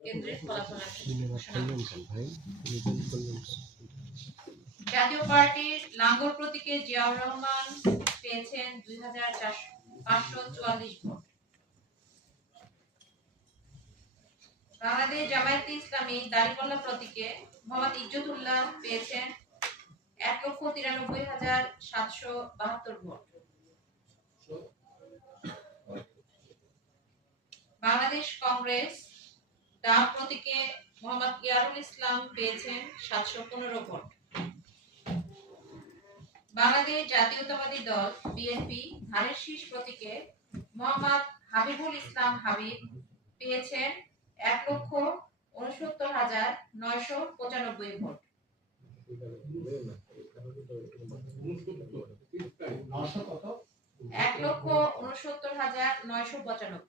কেন্দ্রের ফলাফল জাতীয় পার্টির লাঙ্গল প্রতীকে জিয়াউর রহমান পেয়েছেন ২৫৪৪ ভোট। বাংলাদেশ জামায়াতে ইসলামী দাঁড়িপাল্লা প্রতীকে মোহাম্মদ ইজ্জতুল্লাহ পেয়েছেন ১,৯৩,৭৭২ ভোট। বাংলাদেশ কংগ্রেস ডাক প্রতীকে মোহাম্মদ ইয়ারুল ইসলাম পেয়েছেন ৭১৫ ভোট। বাংলাদেশ জাতীয়তাবাদী দল বিএনপি ধানের শীষ প্রতীকে মোহাম্মদ হাবিবুল ইসলাম হাবিব পেয়েছেন ১,৬৯,৯৯৫ ভোট। এক লক্ষ ৬৯,৯৯৫।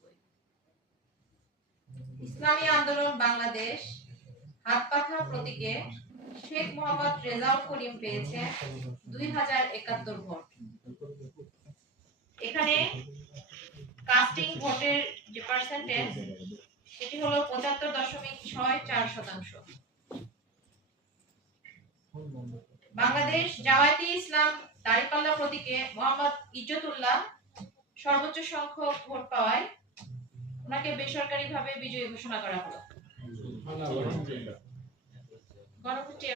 ইসলামী আন্দোলন বাংলাদেশ হাতপাখা প্রতীকে শেখ মোহাম্মদ রেজাউল করিম পেয়েছেন ২,০৭১ ভোট। এখানে কাস্টিং ভোটের যে পার্সেন্টেজ সেটি হলো ৭৫.৬৪%। বাংলাদেশ জামায়াতে ইসলাম দাঁড়িপাল্লা প্রতীকে মোহাম্মদ ইজ্জতুল্লাহ সর্বোচ্চ সংখ্যক ভোট পাওয়ায় ওনাকে বেসরকারিভাবে বিজয়ী ঘোষণা করা হলো। গণভোটে